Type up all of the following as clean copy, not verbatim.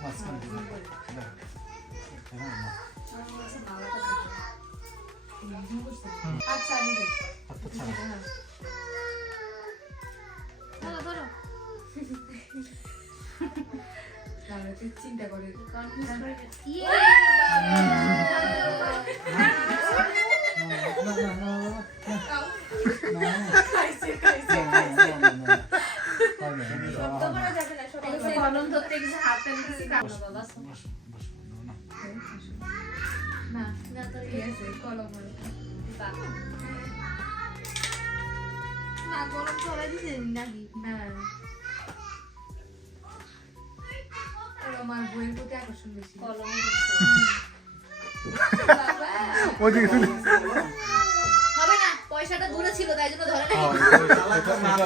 মাঝখানে দিবি। দাও। হ্যাঁ, না। আচ্ছা আমি দেখ হাতটা ছাড়া। ধরো ধরো তাহলে তুই চিন্তা করে কনফিউজ করে ইয়ে না, না, না, না, না, না। খাইছে খাইছে শব্দ করা যাবে না শব্দ কলম ধরতে গেছে হাতে নিয়ে কামনা বাবা না না তো ঠিক আছে কলম বাহ না কলম ছড়াই দিছে নাকি না আমার বইয়ের প্রতি আকর্ষণ বেশি কলম ওদিকে তুলি। হবে না পয়সাটা দূরে ছিল তাই জন্য ধরে হ্যাঁ, নাই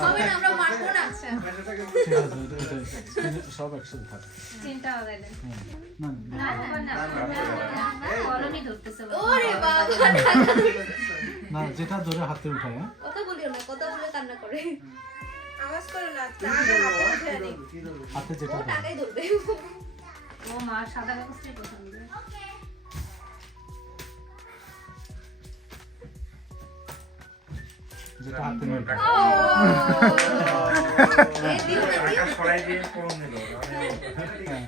হবে না আমরা মারবো না আচ্ছা ঠিক আছে, এটা সব একসাথে থাকে। চিন্তা হবে না না, না, না কলমই ধরতেছে ওরে বাবা না, যেটা ধরে হাতে উঠায়, হ্যাঁ? কথা বলিও না কথা বলে কান্না করে আওয়াজ করো না হাতে যেটা ও ধরে। টাকাই ধরবে ও মা সাদা কাগজটাই পছন্দ যেটা হাতে নিয়ে উঠায়। এই দিও না হ্যাঁ।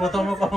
প্রথমে কলম